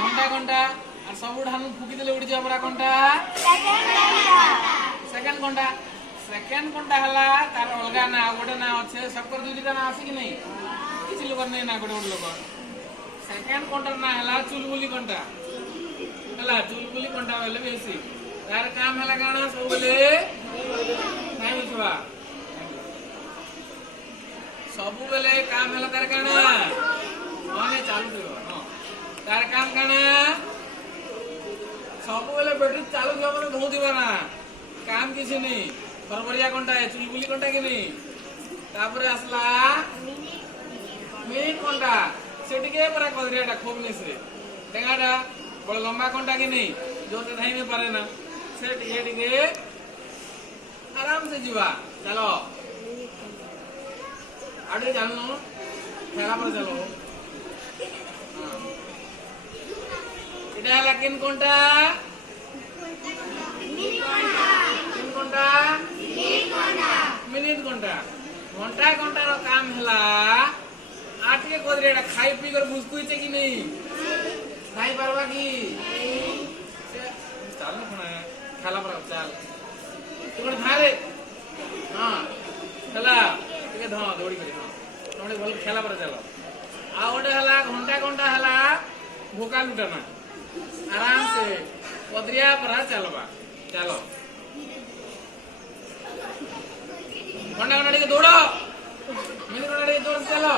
ঘন্টা ঘন্টা আর সবু ধান ফুকি দিলে উড়ি যাবে কোনটা সেকেন্ড ঘন্টা সেকেন্ড ঘন্টা হলা তার অলগা না গোটে না আছে সবকর দুইটা না আছে কি নাই কিছু লোক নেই না গোটে গোটে লোক সেকেন্ড ঘন্টার না হলা চুলবুলি ঘন্টা হলা চুলবুলি ঘন্টা হলে বেশি তার কাম হলা কারণ সব বলে নাই বুঝবা सबु बेले काम हला तार काना माने चालू दियो हां तार काम काना सबु बेले बैटरी चालू दियो माने धो दिबा ना काम किसी नहीं फरवरिया कोनटा है चुलबुली कोनटा कि नहीं तापरे असला मिनिट कोनटा सेटिके परा कदरियाटा खूब निसरे डेंगाटा बड़ लंबा कोनटा कि नहीं जो से धाई में पारे ना सेट ये टिके आराम से जीवा चलो आगे जानो खेला पर चलो इधर लेकिन कोंटा मिनिट कोंटा घंटा घंटा रो काम हला आटे कोदरेडा खाई पी कर बुझकुई छे कि नहीं खाई परवा की चल ना खेला पर चल तू धारे हां खेला ठीक है हाँ दौड़ी करी हाँ थोड़े भल खेला पर चलो आ ओडे हला घंटा घंटा हला भूका लुटाना आराम से पदरिया पर चलबा चलो घंटा घंटा के दौड़ो मिनट घंटा के दौड़ चलो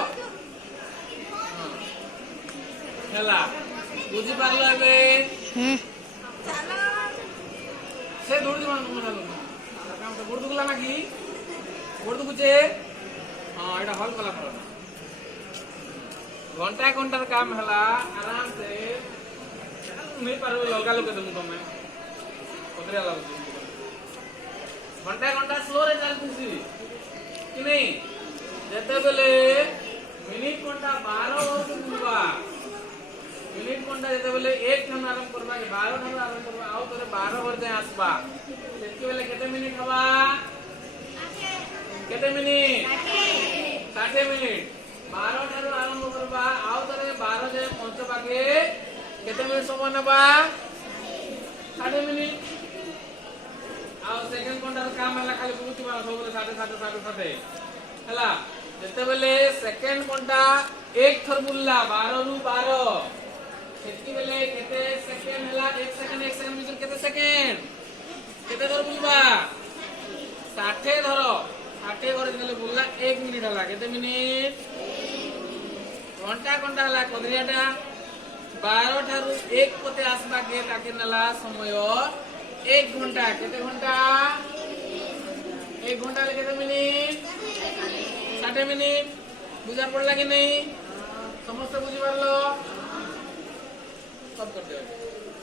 खेला बुझी पारलो एबे चलो से दौड़ दिमा मन काम तो गोड़ दुखला ना की गोड़ दुखुचे हाँ এটা হল কলা করো ঘন্টা ঘন্টার কাম হলা আরাম সে नहीं পারবে লগা লোকে তুমি তুমি কোতরে লাগছে ঘন্টা ঘন্টা স্লো রে চলতিছি কি নেই যেতে বলে মিনিট ঘন্টা 12 বছর বুঝবা মিনিট ঘন্টা যেতে বলে 1 ঠান আরম্ভ করবা 12 ঠান আরম্ভ করবা আও তোরে 12 বজে আসবা সেটি বলে কত মিনিট হবা केते मिनिट 60 मिनिट 12 ठारो आरंभ करबा आउ तरे 12 जे पहुंचबा के केते मिनिट समय नबा 60 मिनिट आउ सेकंड घंटा काम हला खाली बुझिबा सबले 60 हला जते बेले सेकंड घंटा एक थर बुल्ला 12 रु 12 सेति बेले केते सेकंड हला 1 सेकंड मिनिट केते सेकंड केते थर बुलबा 60 धरो 60 করে দিলে বললা 1 মিনিট হলা কত মিনিট ঘন্টা ঘন্টা হলা কদরিয়াটা 12 ঠারু 1 পতে আসবা কে তাকে নলা সময় 1 ঘন্টা কত ঘন্টা 1 ঘন্টা হলে কত মিনিট 60 মিনিট বুঝা পড়লা কি নাই সমস্ত বুঝি পারলো সব করতে হবে